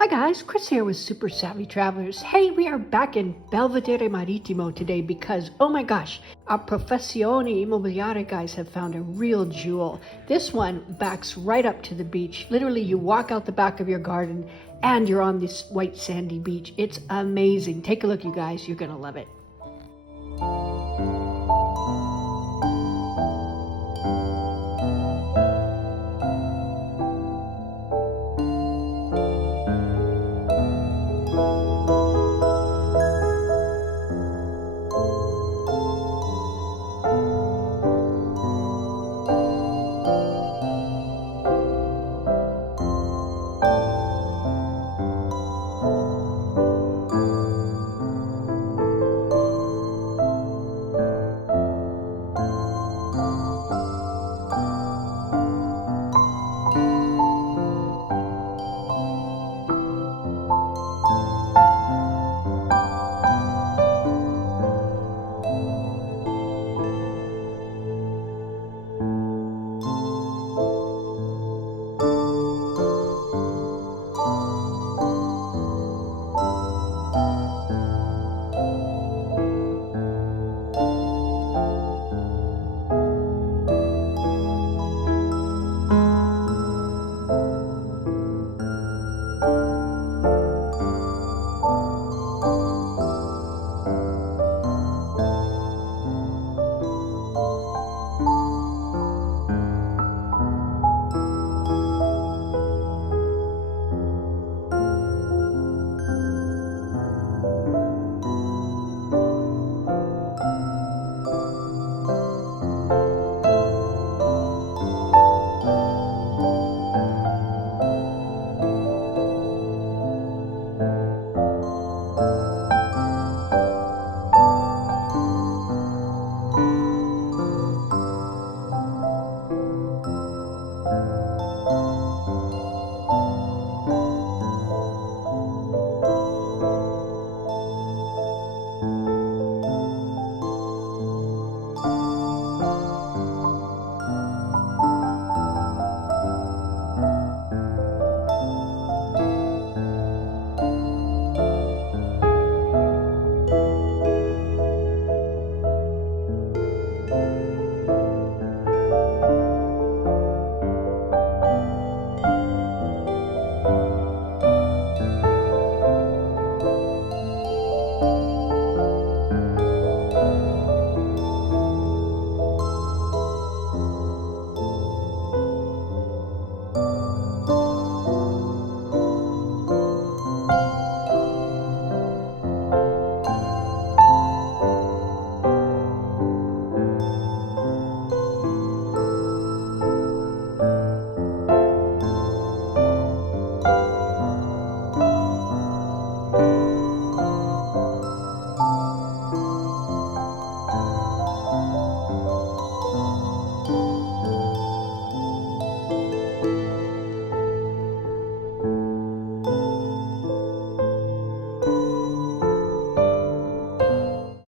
Hi guys, Chris here with Super Savvy Travelers. Hey, we are back in Belvedere Marittimo today because, oh my gosh, our Professione Immobiliare guys have found a real jewel. This one backs right up to the beach. Literally, you walk out the back of your garden and you're on this white sandy beach. It's amazing. Take a look, you guys. You're going to love it.